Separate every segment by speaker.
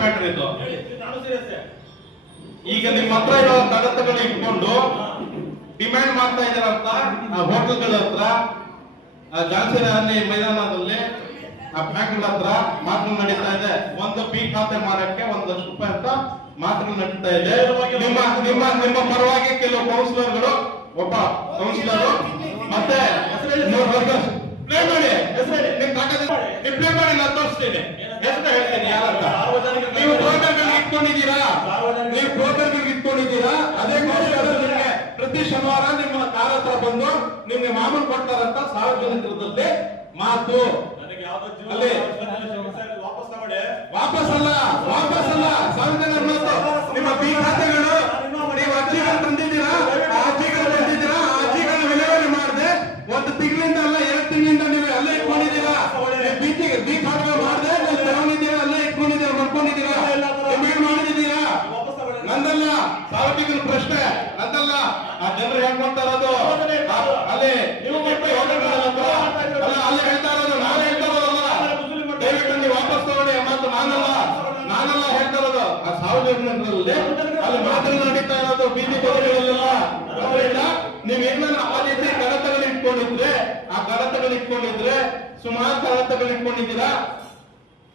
Speaker 1: Matter ಇದು.
Speaker 2: ನಾನು serious
Speaker 1: ಈಗ ನಿಮ್ಮ ಹತ್ರ ಇರೋ ಕಡತಗಳು ಇಟ್ಕೊಂಡು ಡಿಮ್ಯಾಂಡ್ ಮಾಡ್ತಾ ಇದಾರಂತ ಆ ಹೋಟೆಲ್ಗಳ ಹತ್ರ ರಾಣಿ ಮೈದಾನದಲ್ಲಿ ಆ ಬ್ಯಾಂಕ್ಗಳ ಹತ್ರ ಮಾತುಗಳು ನಡೀತಾ ಇದೆ. ಒಂದು ಬಿ ಖಾತೆ ಮಾರಕ್ಕೆ ಒಂದಷ್ಟು ಲಕ್ಷ ರೂಪಾಯಿ ಅಂತ ಮಾತುಗಳು ನಡೀತಾ ಇದೆ. ನಿಮ್ಮ ನಿಮ್ಮ ನಿಮ್ಮ ಪರವಾಗಿ ಕೆಲವು ಕೌನ್ಸಿಲರ್ಗಳು ಒಬ್ಬ ಕೌನ್ಸಿಲರ್ ಮತ್ತೆ ಪ್ಲೇ ಮಾಡಿ ಪ್ಲೇ ಮಾಡಿ ನಾನು ತೋರಿಸ್ತೀನಿ. ಹೆಸರು ಹೇಳ್ತೀನಿ ಯಾರಂತ ನೀವು ಬ್ರೋಕರ್ಗಳು ಇಟ್ಕೊಂಡಿದ್ದೀರಾ? ನೀವು ಬ್ರೋಕರ್ಗಳು ಇಟ್ಕೊಂಡಿದ್ದೀರಾ? ಅದೇ ನಿಮ್ಗೆ ಪ್ರತಿ ಶನಿವಾರ ನಿಮ್ಮ ಕಾರ ಹತ್ರ ಬಂದು ನಿಮ್ಗೆ ಮಾಮೂಲು ಕೊಡ್ತಾರಂತ ಸಾರ್ವಜನಿಕರದಲ್ಲಿ ಮಾತು.
Speaker 2: ವಾಪಸ್
Speaker 1: ವಾಪಸ್ ಅಲ್ಲ ವಾಪಸ್ ಅಲ್ಲ ಸಾರ್ವಜನಿಕರ ನಿಮ್ಮ ಬಿ ಖಾತೆಗಳು ನೀವು ಅರ್ಜಿಗಳು ತಂದಿದ್ದೀರಾ? ಆ ಅರ್ಜಿಗಳು ತಂದಿದ್ದೀರಾ? ಆ ಅರ್ಜಿಗಳನ್ನ ವಿಲೇವಾರಿ ಮಾಡದೆ. ಒಂದು ತಿಂಗಳಿಂದ ಅಲ್ಲ ಎರಡು ತಿಂಗಳಿಂದ ನೀವು ಅಲ್ಲೇ ಇಟ್ಕೊಂಡಿದ್ದೀರಾ? ಬಿ ಖಾತೆ ಮಾಡದೆ ನೀವು ತಗೊಂಡಿದ್ದೀರಾ ಅಲ್ಲೇ ಇಟ್ಕೊಂಡಿದ್ದೀರಾ ಮಾಡ್ಕೊಂಡಿದ್ದೀರಾ ಡಿಮ್ಯಾಂಡ್ ಮಾಡಿದ್ದೀರಾ
Speaker 2: ವಾಪಸ್ ತಗೊಳ್ಳಿ
Speaker 1: ನಂದಲ್ಲ ಸಾರ್ವಜನಿಕರ ಪ್ರಶ್ನೆ ನಂದಲ್ಲ. ಆ ಜನರು ಹೆಂಗ್ ಮಾಡ್ತಾರದು ಅಲ್ಲಿ ನೀವು ಅಲ್ಲ ಹೇಳ್ತಾ ಇರೋದು ನಾನು ಹೇಳ್ತಾ ಇರೋದಲ್ಲ ದಯವಿಟ್ಟು ನೀವು ವಾಪಸ್ ತಗೊಳ್ಳಿ. ಮತ್ತು ಮಾತು ನಾನಲ್ಲ. ನಾನಲ್ಲ ಹೇಳ್ತಾ ಇರೋದು. ಆ ಸಾರ್ವಜನಿಕರಲ್ಲಿ ಅಲ್ಲಿ ಮಾತ್ರ ನಡೀತಾ ಇರೋದು. ಬೀದಿ ಬದಿಗಳಲ್ಲೆಲ್ಲ ಅದರಿಂದ ನೀವು ಏನಾದ್ರು ಆ ರೀತಿ ಕಡತಗಳು ಇಟ್ಕೊಂಡಿದ್ರೆ ಆ ಕಡತಗಳು ಇಟ್ಕೊಂಡಿದ್ರೆ ಸುಮಾರು ಕಡತಗಳು ಇಟ್ಕೊಂಡಿದ್ದೀರಾ?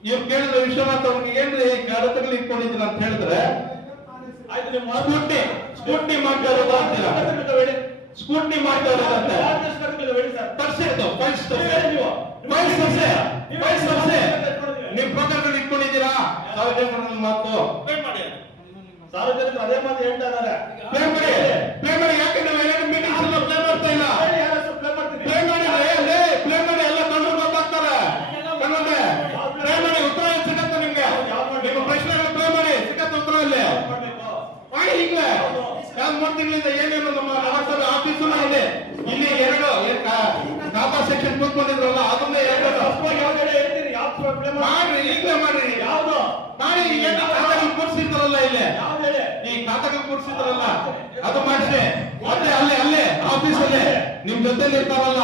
Speaker 1: ಇವ್ರು ಕೇಳಿದ್ರೆ ವಿಶ್ವನಾಥ್ ಅವ್ರಿಗೆ ಏನ್ರಿ ಈ ಕಡತಗಳು ಇಟ್ಕೊಂಡಿದ್ದೀರಾ ಅಂತ ಹೇಳಿದ್ರೆ
Speaker 2: ಆಯ್ತು
Speaker 1: ಸ್ಕೂಟಿ ಸ್ಕೂಟಿ ಮಾಡ್ತಾ ಇರೋದು ಅಂತೀರಾ ಸ್ಕೂಟ್ನಿ ಮಾಡ್ತಾ ಇರೋದಂತೆ ತರ್ಸಿದ್ದು ಫೈಲ್ಸ್ ಫೈಲ್ಸ್ ತರ್ಸಿ. ಫೈಲ್ಸ್ ತರ್ಸಿ. ನಿಮ್ ಪ್ರಕಾರಗಳು ಇಟ್ಕೊಂಡಿದ್ದೀರಾ? ಸಾರ್ವಜನಿಕರ ಮಾತು.
Speaker 2: ಸಾರ್ವಜನಿಕರು ಅದೇ ಮಾತು ಹೇಳ್ತಾ ಇದ್ದಾರೆ.
Speaker 1: ಈಗಲೇ. ಯಾವ್ದು ಮೂರು ತಿಂಗಳಿಂದ ಏನೇನು ನಮ್ಮ ನಗರಸಭೆ ಆಫೀಸು ಇದೆ. ಇಲ್ಲಿ ಎರಡು ಖಾತಾ ಸೆಕ್ಷನ್ ಕೂತ್ಕೊಂಡಿದ್ರಲ್ಲ ಅದನ್ನೇ ಎರಡು. ಮಾಡ್ರಿ ಈಗಲೇ ಮಾಡ್ರಿ.
Speaker 2: ಯಾವ್ದು?
Speaker 1: ಮಾಡಿ ಏನು ಇಲ್ಲೇ. ಕೂರ್ಸಿರ್ತಾರಲ್ಲ ಇಲ್ಲಿ ಈ ಖಾತೆಗಳು ಕೂರ್ಸಿದ್ರಲ್ಲ ಅದು ಮಾಡ್ರಿ ಅಲ್ಲೇ ಅಲ್ಲೇ ಆಫೀಸ್ ಅಲ್ಲೇ. ನಿಮ್ ಜೊತೆಲಿ ಇರ್ತಾರಲ್ಲ.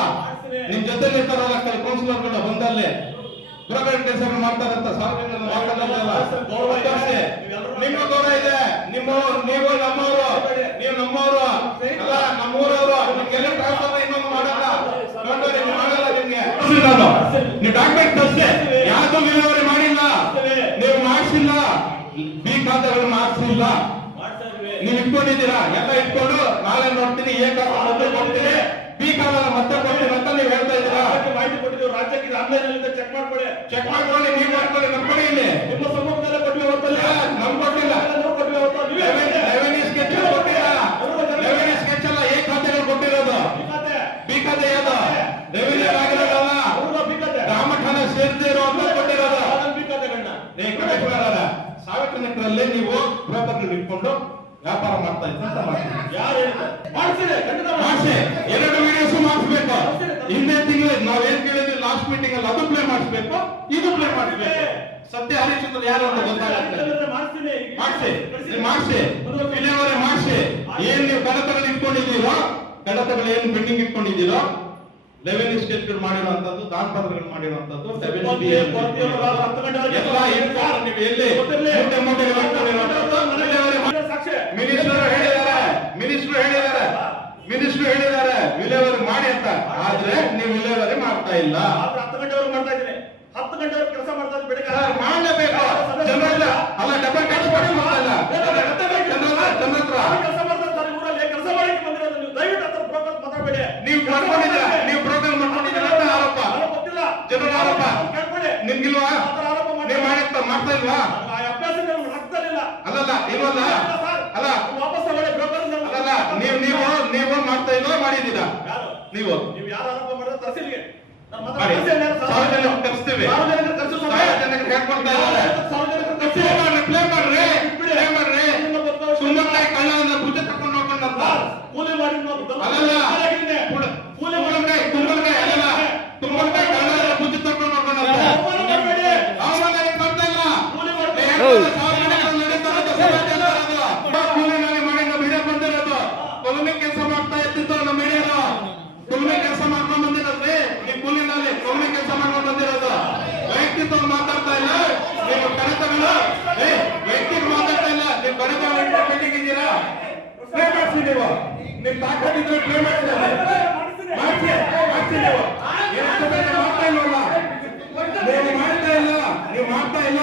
Speaker 1: ನಿಮ್ ಜೊತೆಲಿ ಇರ್ತಾರಲ್ಲ ಕೌನ್ಸಿಲರ್ಗಳು ಬ್ರೋಕರ್ ಕೆಲಸ ಮಾಡ್ತಾರಂತ ಸಾರ್ವಜನಿಕ ಮಾತಾಡಲ್ಲ ನಿಮ್ಮ ಗೌರವ ಇದೆ. ನಿಮ್ಮ ನೀವು ನಮ್ಮವರು ನೀವು ನಮ್ಮವರು. ಅಲ್ಲ ನಮ್ಮೂರವರು. ನಿಮ್ಗೆಲ್ಲ ಟ್ರಾನ್ಸ್ಫರ್ ಇನ್ನೊಂದು ಮಾಡಲ್ಲ. ನೋಡ್ರಿ ಮಾಡಲ್ಲ ನಿಮ್ಗೆ. ನೀವು ಡಾಕ್ಯುಮೆಂಟ್ ತರಿಸಿ. ಯಾವ್ದು ವಿಲೇವಾರಿ ಮಾಡಿಲ್ಲ. ನೀವು ಮಾಡಿಸಿಲ್ಲ. ಬಿ ಖಾತೆಗಳು ಮಾಡಿಸಿಲ್ಲ. ನೀವು ಇಟ್ಕೊಂಡಿದ್ದೀರಾ? ಎಲ್ಲ ಇಟ್ಕೊಂಡು ನಾಳೆ ನೋಡ್ತೀನಿ. ಏಕ ಖಾತೆ ಮತ್ತೆ ಕೊಡ್ತೀನಿ. ಬಿ ಖಾತೆ ಮತ್ತೆ ಕೊಡ್ತೀನಿ ಅಂತ ನೀವು ಹೇಳ್ತಾ ಇದ್ದೀರಾ
Speaker 2: ರಾಜ್ಯಕ್ಕೆ ಮಾಹಿತಿ ಕೊಟ್ಟಿದ್ದೀವಿ ರಾಜ್ಯಕ್ಕೆ ಇದು ಆನ್ಲೈನ್ ಅಲ್ಲಿ ಚೆಕ್ ಮಾಡ್ಕೊಳ್ಳಿ.
Speaker 1: ಚೆಕ್ ಮಾಡ್ಕೊಳ್ಳಿ ನೀವು ಮಾಡ್ಕೊಳ್ಳಿ ನಮ್ಮ ಕಡೆ ಇಲ್ಲಿ.
Speaker 2: ನಿಮ್ಮ ಸಮ್ಮುಖದಲ್ಲೇ ಕೊಟ್ಟಿವೆ ಹೊತ್ತಲ್ಲ
Speaker 1: ನಮ್ ಕೊಟ್ಟಿಲ್ಲ.
Speaker 2: ನಾವು ಕೊಟ್ಟಿವಿ ಹೊತ್ತ ನೀವೇ
Speaker 1: ರೆವೆನ್ಯೂ ಸ್ಕೆಚ್ ಕೊಟ್ಟಿಲ್ಲ. ರೆವೆನ್ಯೂ ಸ್ಕೆಚ್ ಅಲ್ಲ ಏ ಖಾತೆಗಳು ಕೊಟ್ಟಿರೋದು. ಬಿ ಖಾತೆ ಯಾವ್ದು? ರೆವೆನ್ಯೂ ಆಗಿರೋದಲ್ಲ. ರಾಮಠಾಣ ಕೊಟ್ಟಿರೋದು. ಸಾರ್ವಜನಿಕರಲ್ಲಿ ನೀವು ಬ್ರೋಕರ್ಗಳು ಇಟ್ಕೊಂಡು ವ್ಯಾಪಾರ ಮಾಡ್ತಾ ಇದ್ದಾರೆ ಅಂತ
Speaker 2: ಯಾರು ಮಾಡ್ಸಿದೆ
Speaker 1: ಮಾಡಿಸಿ. ಎರಡು ವಿಡಿಯೋಸ್ ಮಾಡಿಸ್ಬೇಕು. ಹಿಂದೆ ಲಾಸ್ಟ್ ಮೀಟಿಂಗ್ ಅಲ್ಲಿ ಅದು ಪ್ಲೇ ಮಾಡಿಸ್ಬೇಕು ಇದು ಪ್ಲೇ ಮಾಡಿಸ್ಬೇಕು. ಸತ್ಯ ಹರಿಶ್ಚಂದ್ರ ಯಾರು ಅಂತ ಗೊತ್ತಾಗುತ್ತೆ ಮಾಡಿಸಿ ಮಾಡಿಸಿ. ವಿಲೇವಾರಿ ಮಾಡಿಸಿ. ಏನ್ ನೀವು ಕಡತಗಳು ಇಟ್ಕೊಂಡಿದ್ದೀರೋ ಕಡತಗಳು ಏನ್ ಬಿಲ್ಡಿಂಗ್ ಇಟ್ಕೊಂಡಿದ್ದೀರೋ ರೆವೆನ್ಯೂ ಸ್ಟೇಟ್ಗಳು ಮಾಡಿರುವಂತದ್ದು ದಾನಪತ್ರಗಳು ಮಾಡಿರುವಂತದ್ದು ರೆವೆನ್ಯೂ ಎಲ್ಲ ಇಟ್ಕೊಂಡು ನೀವು ಎಲ್ಲಿ? ಮೂಟೆ ಮೂಟೆ ಇಟ್ಕೊಂಡಿರುವಂತದ್ದು ವಿಲೇವಾರಿ ಮಾಡಿ
Speaker 2: ಸಾಕ್ಷಿ
Speaker 1: ಮಿನಿಸ್ಟರ್ ಹೇಳಿದ್ದಾರೆ. ಮಿನಿಸ್ಟರ್ ಹೇಳಿದ್ದಾರೆ. ಮಿನಿಸ್ಟರ್ ಹೇಳಿದ್ದಾರೆ. ಆದ್ರೆ ನೀವು ವಿಲೇವಾರಿ ಮಾಡ್ತಾ ಇಲ್ಲ.
Speaker 2: ಆದ್ರೆ ಹತ್ತು ಗಂಟೆವರೆಗೂ ಮಾಡ್ತಾ ಇದ್ದೀನಿ. ಹತ್ತು ಗಂಟೆವರೆಗೂ ಕೆಲಸ ಮಾಡ್ತಾ ಇದ್ದೀನಿ ಬೆಳಿಗ್ಗೆ.
Speaker 1: ಮಾಡಲೇಬೇಕು. ಜನರಲ್ಲ ಅಲ್ಲ ಡಬಲ್ ಟ್ಯಾಕ್ಸ್ ಮಾಡಿಲ್ಲ ಮಾಡಲ್ಲ ಜನರ ಹತ್ರ
Speaker 2: ಕೆಲಸ ಮಾಡ್ತಾ ಇದ್ದಾರೆ ಊರಲ್ಲಿ ಕೆಲಸ ಮಾಡಕ್ಕೆ ಬಂದಿರೋದು ನೀವು. ದಯವಿಟ್ಟು ಹತ್ರ ಪ್ರೋಗ್ರಾಮ್ ಮಾತಾಡಬೇಡಿ.
Speaker 1: ನೀವು ಮಾಡ್ಕೊಂಡಿದ್ದೀರಾ ನೀವು ಪ್ರೋಗ್ರಾಮ್ ಮಾಡ್ಕೊಂಡಿದ್ದೀರಾ? ಅಂತ ಆರೋಪ?
Speaker 2: ಗೊತ್ತಿಲ್ಲ.
Speaker 1: ಜನರ ಆರೋಪ?
Speaker 2: ಕೇಳ್ಬೇಡಿ.
Speaker 1: ನಿಮ್ಗಿಲ್ವಾ? ನೀವು ಮಾಡಿರ್ತಾ ಮಾಡ್ತಾ ಇಲ್ವಾ?
Speaker 2: ಆ ಅಭ್ಯಾಸ ನೀವು ರಕ್ತದಲ್ಲಿಲ್ಲ
Speaker 1: ಅಲ್ಲಲ್ಲ ಇಲ್ವಲ್ಲ? ಅಲ್ಲ.
Speaker 2: ವಾಪಸ್
Speaker 1: ಅಲ್ಲಲ್ಲ ನೀವು ನೀವು ನೀವು ಮಾಡ್ತಾ ಇಲ್ವಾ? ಮಾಡಿದ್ದೀರಾ? ನೀವು
Speaker 2: ನೀವು ಯಾರು ಆರೋಪ ಮಾಡಿದ್ರೆ ತಹಸೀಲ್ಗೆ.
Speaker 1: ಕರೆಸ್ತೀವಿ. ಸುಮ್ಮನೆ ಕಳ್ಳನ ಭುಜ ತಕೊಂಡು ನೋಡ್ಕೊಂಡಂತ.
Speaker 2: ಕೂಲಿ ಮಾಡಿ ನಾವು ದೊಡ್ಡ
Speaker 1: ಅಲ್ಲಲ್ಲ
Speaker 2: ಹಾಕಿದ್ದೀನಿ.
Speaker 1: ಕುಡ-
Speaker 2: ಕೂಲಿ
Speaker 1: ಕುಂಬಳಕಾಯಿ ಕುಂಬಳಕಾಯಿ ಅಲ್ಲಲ್ಲ ಕುಂಬಳಕಾಯಿ ಕಳ್ಳನ ಭುಜ ತಕೊಂಡು ನೋಡ್ಕೊಂಡಂತ
Speaker 2: ಅವಮಾನ ಮಾಡಬೇಡಿ.
Speaker 1: ಅವಮಾನ ಏನ್ ಮಾಡ್ತಾ ಇಲ್ಲ
Speaker 2: ಕೂಲಿ
Speaker 1: ಏ,
Speaker 2: ಮಾಡ್ಬೇಡಿ.
Speaker 1: ಹೇಳ್ತಾರೆ, ಸಾರ್ವಜನಿಕರು ನಡೀತಾ ಇರೋದು ಸಮಾಜ ಅಂತ ಇರೋದು. ಕೂಲಿನಾಲಿ ಮಾಡಿ ನಮ್ಮ ಹಿರಿಯರು ಬಂದಿರೋದು ಕೊಲಮೆ ಕೆಲಸ ಮಾಡ್ತಾ ಇದ್ದಿದ್ದು ನಮ್ಮ ಹಿರಿಯರು ಕೊಲಮೆ ಕೆಲಸ ಮಾಡ್ಕೊಂಡ್ ಬಂದಿರೋದ್ರಿ ನೀವು ಕೂಲಿನಲ್ಲಿ ಕೊಲಮೆ ಕೆಲಸ ಮಾಡ್ಕೊಂಡ್ ಬಂದಿರೋದು ವೈಯಕ್ತಿಕ ಮಾತಾಡ್ತಾ ಇಲ್ಲ ನೀವು ಕರೆತ ನೀವು ನಿಮ್ ತಾಕತ್ತಿದ್ರೆ ಟ್ರೈ ಮಾಡ್ತೀರಾ ಮಾಡ್ಸಿ ಮಾಡ್ಸಿ ನೀವು ಮಾಡ್ತಾ ಮಾಡ್ತಾ ಇಲ್ಲ. ನೀವು ಮಾಡ್ತಾ ಇಲ್ಲ.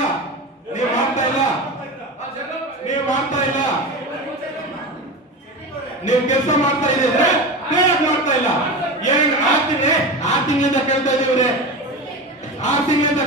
Speaker 1: ನೀವು ಮಾಡ್ತಾ ಇಲ್ಲ. ನೀವು ಮಾಡ್ತಾ ಇಲ್ಲ. ನೀವು ಕೆಲಸ ಮಾಡ್ತಾ ಇದ್ರೆ ಮಾಡ್ತಾ ಇಲ್ಲ. ಏನ್ ಆ ತಿಂಗಳಿಂದ ಕೇಳ್ತಾ ಇದೀವ್ರೆ ಆ ತಿಂಗಳಿಂದ